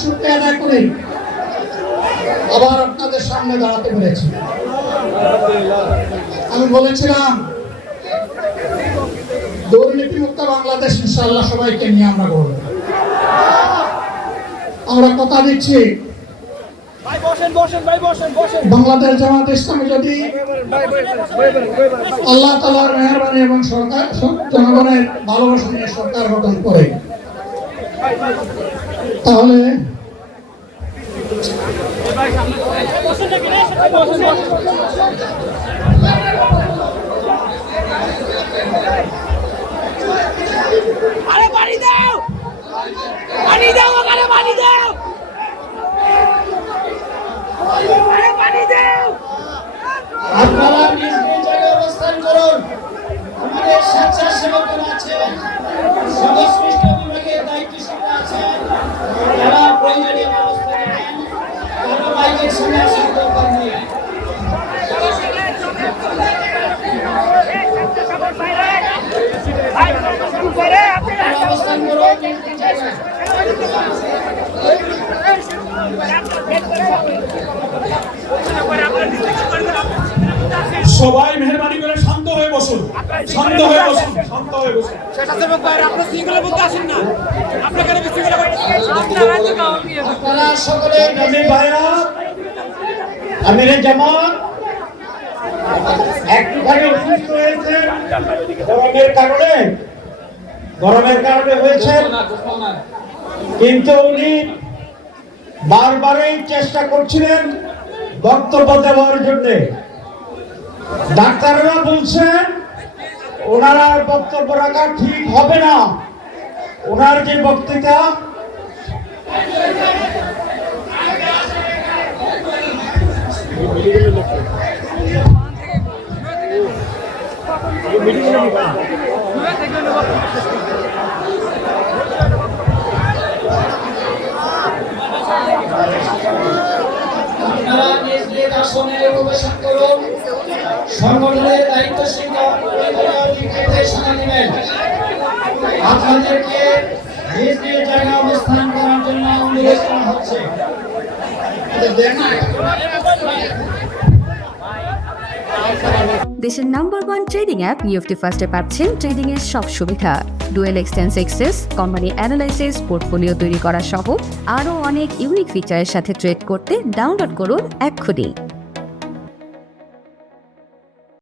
শুকরিয়া আদায় করি আবার আপনাদের সামনে দাঁড়াতে পেরেছি। আমি বলেছিলাম দুর্নীতিমুক্ত বাংলাদেশ ইনশাআল্লাহ সবাইকে নিয়ে আমরা গড়ব। আমরা কথা দিচ্ছি বাংলাদেশ জামাত ইসলামী যদি আল্লাহ তাআলার মেহেরবানি এবং সরকার জনগণের ভালোবাসা নিয়ে সরকার গঠন করে, তাহলে আপনারা নিজ নিজ জায়গায় অবস্থান করুন। আমাদের স্বেচ্ছাসেবকরা আছেন, সংশ্লিষ্ট বিভাগের দায়িত্বশীলরা আছেন, যারা প্রয়োজনীয় ব্যবস্থা নেবেন, তারা মাইকের সামনে আসার দরকার নেই। অবস্থান করুন নিজ নিজ জায়গায়। সবাই মেহরবানি করে শান্ত হয়ে বসুন, শান্ত হয়ে বসুন, শান্ত হয়ে বসুন। স্বেচ্ছাসেবক ভাইরা আপনারা শৃঙ্খলার মধ্যে আসেন না, আপনারা কেন বিশৃঙ্খলা করতেছেন? আপনারা সকলে ভাইরা আমিরের জামাত একটুখানি অসুস্থ হয়েছে গরমের কারণে হয়েছে, কিন্তু উনি বারবারই চেষ্টা করছিলেন বক্তব্য দেওয়ার জন্য। ডাক্তাররা বলছেন ওনার আর বক্তব্য রাখা ঠিক হবে না। ওনার যে বক্তৃতা আপনারা নিজ নিজ আসনে অবস্থান করুন। সংগঠনের দায়িত্বশীল নির্দেশনা দিবেন। আপনাদেরকে নিজ নিজ জায়গায় অবস্থান করার জন্য অনুরোধ করা হচ্ছে। দেশের নাম্বার 1 ট্রেডিং অ্যাপ নিফটি ফার্স্টে পাচ্ছেন ট্রেডিং এর সব সুবিধা, dual এক্সটেন্স access, company analysis, portfolio তৈরি করা সহ আরও অনেক ইউনিক ফিচারের সাথে ট্রেড করতে ডাউনলোড করুন এক্ষুনি।